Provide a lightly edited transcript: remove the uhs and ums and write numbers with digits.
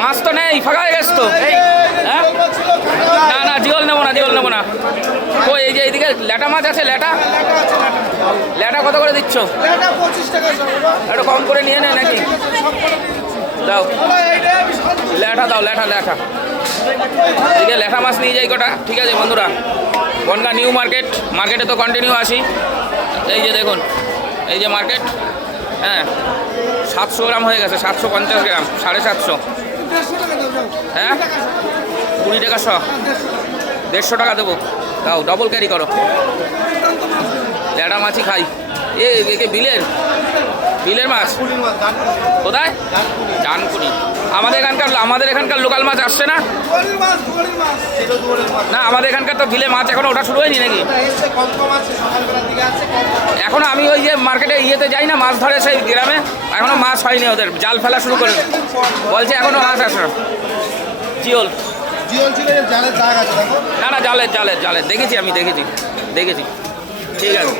মাছ তো নেই, ফাঁকা হয়ে গেছে তো। এই হ্যাঁ, না না জিওল নেবো না, জিওল নেবো না। ও এই যে এইদিকে ল্যাটা মাছ আছে, ল্যাটা ল্যাটা কত করে দিচ্ছ? একটু কম করে নিয়ে নেয় নাকি? দাও ল্যাটা দাও, ল্যাটা ল্যাটা। এদিকে ল্যাটা মাছ নিয়ে যাই কটা। ঠিক আছে বন্ধুরা, বনগাঁ নিউ মার্কেট, মার্কেটে তো কন্টিনিউ আসি। এই যে দেখুন, এই যে মার্কেট, হ্যাঁ 700 গ্রাম হয়ে গেছে, 750 গ্রাম, 750। হ্যাঁ 20 টাকা শ, 150 টাকা দেবো। দাও ডবল ক্যারি করো। ল্যাটা মাছই খাই। একে বিলের বিলের মাছ কোথায়? ডানকুনি। আমাদের এখানকার লোকাল মাছ আসছে না? না আমাদের এখানকার তো বিলে মাছ এখনো ওঠা শুরু হয়নি নাকি? এখনো আমি ওই যে মার্কেটে ইয়েতে যাই না মাছ ধরে সেই গ্রামে, এখনো মাছ হয়নি, ওদের জাল ফেলা শুরু করে বলছে, এখনো মাছ আসে না। জিওল না না, জালের জালের জালের দেখেছি, আমি দেখেছি। ঠিক আছে।